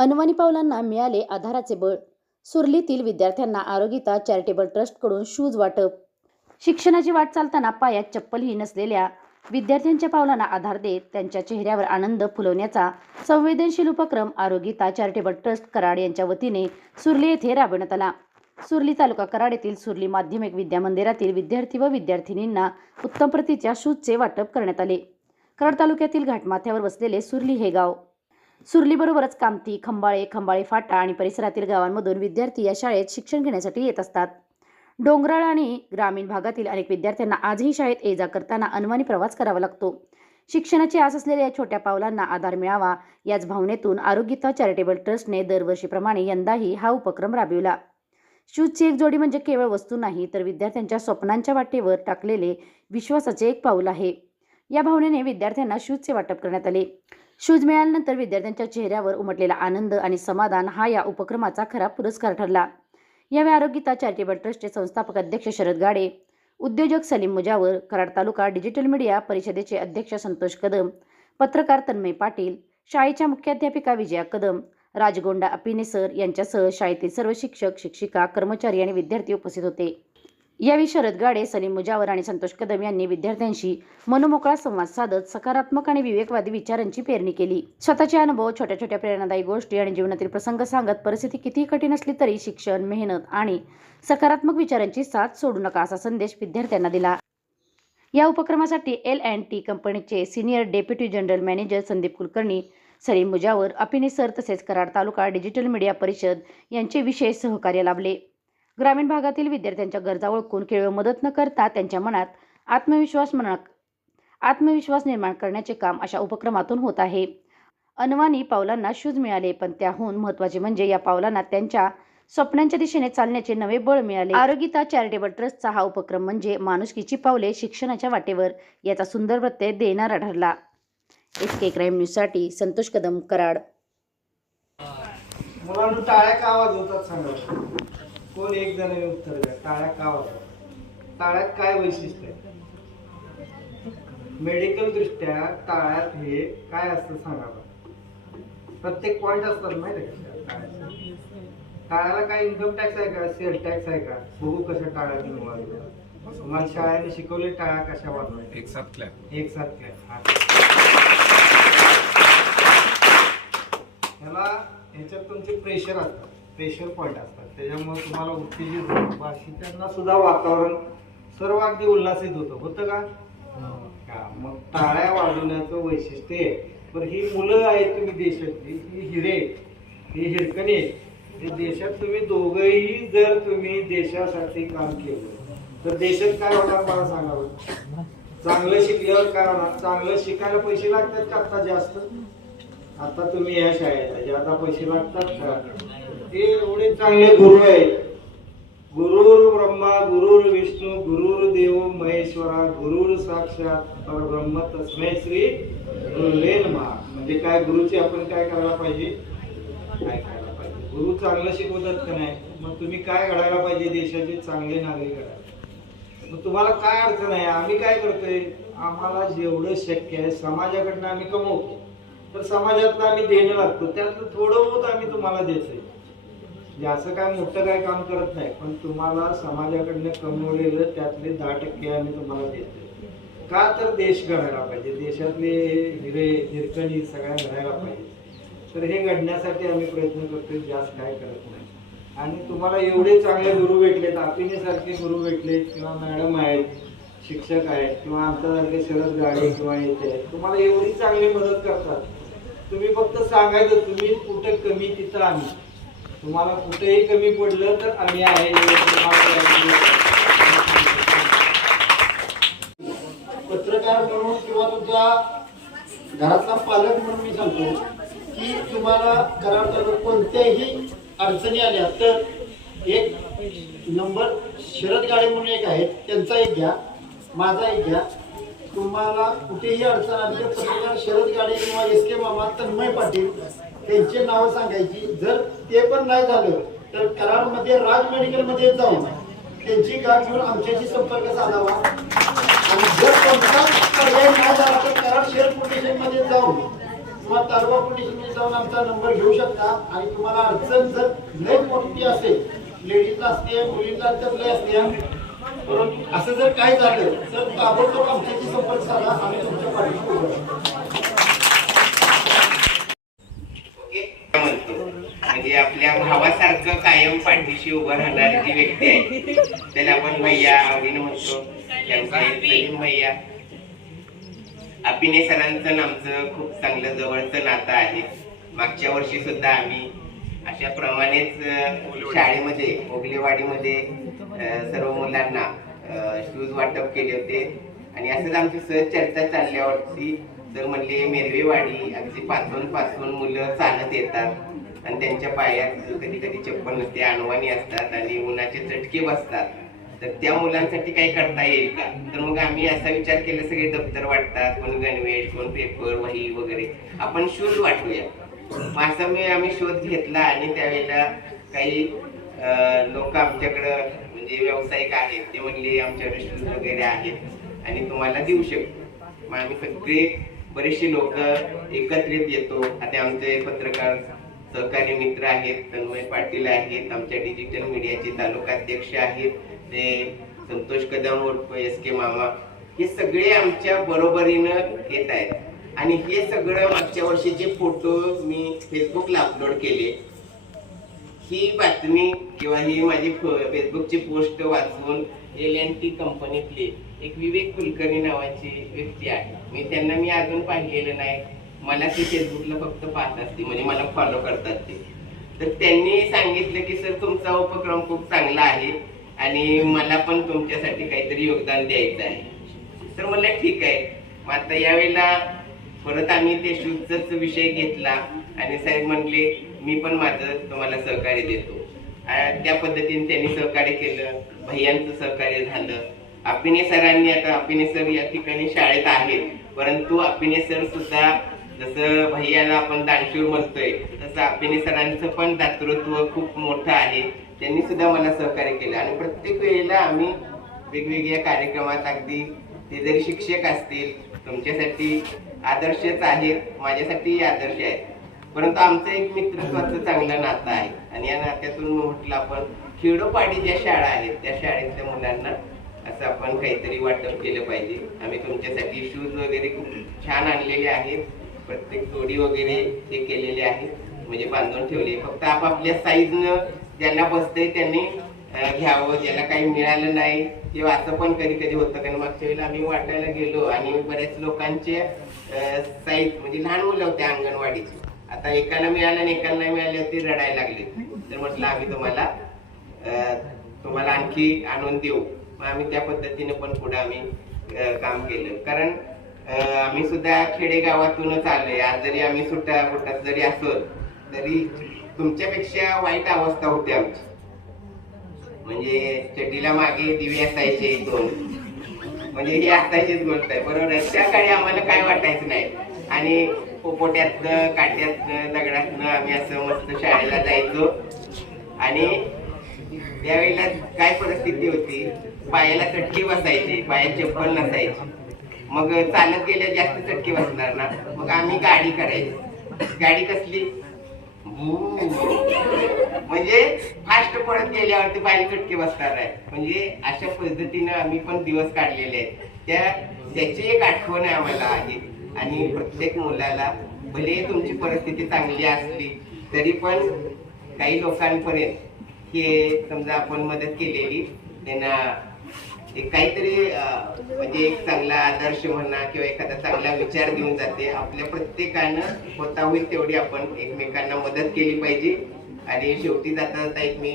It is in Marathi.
अनवाणी पावलांना मिळाले आधाराचे बळ. सुरलीतील विद्यार्थ्यांना आरोग्यता चॅरिटेबल ट्रस्टकडून शूज वाटप. शिक्षणाची वाट चालताना पायात चप्पलही नसलेल्या विद्यार्थ्यांच्या पावलांना आधार देत त्यांच्या चेहऱ्यावर आनंद फुलवण्याचा संवेदनशील उपक्रम आरोग्यता चॅरिटेबल ट्रस्ट कराड यांच्या वतीने सुरली येथे राबविण्यात आला. सुरली तालुका कराड येथील सुरली माध्यमिक विद्यामंदिरातील विद्यार्थी व विद्यार्थिनींना उत्तम प्रतीच्या शूजचे वाटप करण्यात आले. कराड तालुक्यातील घाटमाथ्यावर वसलेले सुरली हे गाव. सुरलीबरोबरच कामती, खंबाळे फाटा आणि परिसरातील गावांमधून विद्यार्थी या शाळेत शिक्षण घेण्यासाठी येत असतात. डोंगराळ आणि ग्रामीण भागातील अनेक विद्यार्थ्यांना आजही शाळेत ये जा करताना अनवाणी प्रवास करावा लागतो. शिक्षणाची आस असलेल्या या छोट्या पावलांना आधार मिळावा याच भावनेतून आरोग्यता चॅरिटेबल ट्रस्टने दरवर्षीप्रमाणे यंदाही हा उपक्रम राबविला. शूजची एक जोडी म्हणजे केवळ वस्तू नाही, तर विद्यार्थ्यांच्या स्वप्नांच्या वाटेवर टाकलेले विश्वासाचे एक पाऊल आहे. या भावनेने विद्यार्थ्यांना शूजचे वाटप करण्यात आले. शूज मिळाल्यानंतर विद्यार्थ्यांच्या चेहऱ्यावर उमटलेला आनंद आणि समाधान हा या उपक्रमाचा खरा पुरस्कार ठरला. यावेळी आरोग्यता चॅरिटेबल ट्रस्टचे संस्थापक अध्यक्ष शरद गाडे, उद्योजक सलीम मुजावर, कराड तालुका डिजिटल मीडिया परिषदेचे अध्यक्ष संतोष कदम, पत्रकार तन्मय पाटील, शाळेच्या मुख्याध्यापिका विजया कदम, राजगोंडा अपिने सर यांच्यासह शाळेतील सर्व शिक्षक, शिक्षिका, कर्मचारी आणि विद्यार्थी उपस्थित होते. यावेळी शरद गाडे, सलीम मुजावर आणि संतोष कदम यांनी विद्यार्थ्यांशी मनमोकळा संवाद साधत सकारात्मक आणि विवेकवादी विचारांची पेरणी केली. स्वतःचे अनुभव, छोट्या छोट्या प्रेरणादायी गोष्टी आणि जीवनातील प्रसंग सांगत परिस्थिती कितीही कठीण असली तरी शिक्षण, मेहनत आणि सकारात्मक विचारांची साथ सोडू नका असा संदेश विद्यार्थ्यांना दिला. या उपक्रमासाठी L&T कंपनीचे senior deputy general manager Sandeep Kulkarni, Salim Mujawar, अपिने सर तसेच कराड तालुका डिजिटल मीडिया परिषद यांचे विशेष सहकार्य लाभले. ग्रामीण भागातील विद्यार्थ्यांच्या गरजा ओळखून केवळ मदत न करता त्यांच्या मनात आत्मविश्वास निर्माण करण्याचे काम अशा उपक्रमातून होत आहे. अनवाणी पावलांना शूज मिळाले, पण त्याहून महत्त्वाचे म्हणजे या पावलांना त्यांच्या स्वप्नांच्या दिशेने चालण्याचे नवे बळ मिळाले. आरोग्यता चॅरिटेबल ट्रस्टचा हा उपक्रम म्हणजे माणुसकीची पावले शिक्षणाच्या वाटेवर याचा सुंदर प्रत्यय देणारा ठरला. SK क्राईम न्यूजसाठी संतोष कदम, कराड. मुलांना टाळ्या का आवाज होतात सांगा. कोण एक जणांनी उत्तर द्या. टाळ्या का वाजतात? टाळ्यात काय वैशिष्ट्य आहे? मेडिकल दृष्ट्या टाळ्यात हे काय असतं सांगा. प्रत्येक पॉइंट असतात माहिती आहे का? टाळ्याला काय इन्कम टॅक्स आहे का, सेल टॅक्स आहे का? बघू कशा टाळ्या घेऊन वाजवतात. मला शाळेने शिकवले टाळ्या कशा वाजवायच्या. एक साथ क्लॅप. ह्याच्यात तुमचे प्रेशर असतात, प्रेशर पॉइंट असतात. त्याच्यामुळे तुम्हाला उत्तेजित होतं, बाकीच्यांना सुद्धा वातावरण सर्व अगदी उल्हासित होतं का? मग टाळ्या वाजवण्याचं वैशिष्ट्य आहे. पण ही मुलं आहेत तुम्ही देशातली, ही हिरे, ही हिरकणी, हे देशात तुम्ही दोघंही जर तुम्ही देशासाठी काम केलं तर देशात काय होणार मला सांगावं. चांगलं शिकल्यावर काय होणार? चांगलं शिकायला पैसे लागतात का आता जास्त? आता तुम्ही या शाळेत आता पैसे लागतात का? ते एवढे चांगले गुरु आहेत. गुरुर ब्रह्मा गुरुर विष्णू गुरुर्देव महेश्वरा गुरुर साक्षात परब्रह्म तस्मै श्री गुरुवे नमः. म्हणजे काय? गुरुची आपण काय करायला पाहिजे? काय करायला पाहिजे? गुरु चांगलं शिकवतात का नाही? मग तुम्ही काय घडायला पाहिजे? देशाचे चांगले नागरिक घडायला. मग तुम्हाला काय अडचण आहे? आम्ही काय करतोय? आम्हाला जेवढं शक्य आहे समाजाकडनं आम्ही कमवतो, तर समाजातलं आम्ही देणं लागतो. त्यातलं थोडं बहुत आम्ही तुम्हाला देतोय. असं काय मोठं काय काम करत नाही, पण तुम्हाला समाजाकडनं कमवलेलं त्यातले 10% आम्ही तुम्हाला देतोय. का? तर देश घडायला पाहिजे, देशातले हिरे हिरकणी सगळ्या घडायला पाहिजे. तर हे घडण्यासाठी आम्ही प्रयत्न करतोय, जास्त काय करत नाही. आणि तुम्हाला एवढे चांगले गुरु भेटलेत, अपिनेसारखे गुरु भेटलेत, किंवा मॅडम आहेत, शिक्षक आहेत, किंवा आमच्यासारखे शरद गाडे किंवा येते, तुम्हाला एवढी चांगली मदत करतात. तुम्ही फक्त सांगायचं, तुम्ही कुठे कमी तिथं आम्ही. तुम्हाला कुठेही कमी पडलं तर आम्ही आहे. पत्रकार म्हणून किंवा तुमच्या घरातला पालक म्हणून मी सांगतो की तुम्हाला कराड कोणत्याही अडचणी आल्या तर एक नंबर शरद गाडे म्हणून एक आहेत, त्यांचा एक घ्या, माझा एक घ्या. तुम्हाला कुठेही अडचण आली तर पत्रकार शरद गाडे किंवा SK मामा, तन्मय पाटील त्यांचे नाव सांगायची. जर ते पण नाही झालं तर कराडमध्ये राज मेडिकलमध्ये जाऊन त्यांची गाठ घेऊन आमच्याशी संपर्क साधावा. आणि जर कोणता पर्याय नाही झाला तर कराड शहर पोलीस स्टेशनमध्ये जाऊन किंवा तालुका पोलिसांनी जाऊन आमचा नंबर घेऊ शकता. आणि तुम्हाला अडचण जर लय मोठी असेल, लेडीजला असते, मुलींना तर लय असते, परंतु असं जर काय झालं तर ताबडतोब आमच्याशी संपर्क साधा. आम्ही तुमच्या पाठीशी उभं राहू. म्हणतो म्हणजे आपल्या भावासारखं कायम पाठीशी उभं राहणारी जी व्यक्ती आहे त्याला आपण भैया आवडीनं म्हणतो. त्यांचा सलीम भैया. अभिनय सरांचं आणि आमचं खूप चांगलं जवळचं नातं आहे. मागच्या वर्षी सुद्धा आम्ही अशा प्रमाणेच शाळेमध्ये ओगलेवाडीमध्ये सर्व मुलांना शूज वाटप केले होते. आणि असंच आमची सहज चर्चा चालल्यावरती तर म्हणले मेरवेवाडी अगदी पासून मुलं चालत येतात आणि त्यांच्या पायात कधी कधी चप्पल नसते, अनवाणी असतात आणि उन्हाचे चटके बसतात. तर त्या मुलांसाठी काही करता येईल का? तर मग आम्ही असा विचार केला, सगळे दप्तर वाटतात, कोण गणवेश, कोण पेपर, वही वगैरे, आपण शूज वाटूया. मग असं आम्ही शोध घेतला आणि त्यावेळेला काही लोक आमच्याकडं म्हणजे व्यावसायिक आहेत, ते म्हणले आमच्याकडे शूज वगैरे आहेत आणि तुम्हाला देऊ शकतो. मग आम्ही सगळे बरेचसे लोक एकत्रित येतो. आता आमचे पत्रकार सहकारी मित्र आहेत, तन्मय पाटील आहेत, आमच्या डिजिटल मीडियाचे तालुका अध्यक्ष आहेत, ते संतोष कदम उर्फ SK मामा, हे सगळे आमच्या बरोबरीनं येत आहेत. आणि हे सगळं मागच्या वर्षीचे फोटो मी फेसबुकला अपलोड केले. ही बातमी किंवा ही माझी फेसबुकची पोस्ट वाचून L&T कंपनीतली एक विवेक कुलकर्णी नावाची व्यक्ती आहे, मी अजून पाहिलेलं नाही, मला ते फेसबुकला फक्त पाहत असते, म्हणजे मला फॉलो करतात ते. तर त्यांनी सांगितलं की सर तुमचा उपक्रम खूप चांगला आहे आणि मला पण तुमच्यासाठी काहीतरी योगदान द्यायचं आहे. तर म्हणलं ठीक आहे. मग आता यावेळेला परत आम्ही ते शूजचाच विषय घेतला आणि साहेब म्हणले मी पण माझं तुम्हाला सहकार्य देतो. त्या पद्धतीने त्यांनी सहकार्य केलं, भैयांचं सहकार्य झालं. अभिनय सरांनी, आता अभिनय सर या ठिकाणी शाळेत आहेत, परंतु अभिनय सर सुद्धा जसं भैयाला आपण दानशूर म्हणतोय तसं अभिनय सरांचं पण दातृत्व खूप मोठं आहे. त्यांनी सुद्धा मला सहकार्य केलं आणि प्रत्येक वेळेला आम्ही वेगवेगळ्या कार्यक्रमात, अगदी ते जरी शिक्षक असतील, तुमच्यासाठी आदर्शच आहेत, माझ्यासाठी आदर्श आहेत, परंतु आमचं एक मित्रत्वाचं चांगलं नातं आहे. आणि या नात्यातून म्हटलं आपण खेडोपाडी ज्या शाळा आहेत त्या शाळेतल्या मुलांना असं आपण काहीतरी वाटप केलं पाहिजे. आम्ही तुमच्यासाठी शूज वगैरे खूप छान आणलेले आहेत, प्रत्येक जोडी वगैरे हे केलेले आहेत, म्हणजे बांधून ठेवले. फक्त आपापल्या साईजनं ज्यांना बसतंय त्यांनी घ्यावं, ज्याला काही मिळालं नाही किंवा असं पण कधी कधी होतं. कारण मागच्या वेळेला आम्ही वाटायला गेलो आणि बऱ्याच लोकांचे साईज म्हणजे लहान मुलं होते अंगणवाडीची, आता एकाला मिळालं आणि एकाला नाही मिळाले होते, रडायला लागले. तर म्हटलं आम्ही तुम्हाला आणखी आणून देऊ. मग आम्ही त्या पद्धतीने पण पुढे आम्ही काम केलं. कारण आम्ही सुद्धा खेडेगावातूनच आलोय. आज जरी आम्ही सुट्ट्या पोटात जरी असलो तरी तुमच्यापेक्षा वाईट अवस्था होती आमची. म्हणजे चड्डीला मागे दिवे असायचे 2, म्हणजे ही असायचीच गोष्ट आहे, बरोबर आहे. त्या काळी आम्हाला काय वाटायचं नाही आणि पोपोट्यातनं, काट्यातनं, दगडातनं आम्ही असं मस्त शाळेला जायचो. आणि त्यावेळेला काय परिस्थिती होती, पायाला चटके बसायचे, पायात चप्पल नसायची. मग चालत गेल्या जास्त चटके बसणार ना, मग आम्ही गाडी करायचो. गाडी कसली, म्हणजे फास्ट पडत गेल्यावरती पायाला चटके बसणार आहे. म्हणजे अशा पद्धतीनं आम्ही पण दिवस काढलेले आहेत. त्याची एक आठवण आहे आम्हाला आहे. आणि प्रत्येक मुलाला भले तुमची परिस्थिती चांगली असली तरी पण काही लोकांपर्यंत हे समजा आपण मदत केलेली त्यांना एक काहीतरी म्हणजे एक चांगला आदर्श म्हणा किंवा एखादा चांगला विचार देऊन जाते. आपल्या प्रत्येकानं होता होईल तेवढी आपण एकमेकांना मदत केली पाहिजे. आणि शेवटी जाता जाता एक मी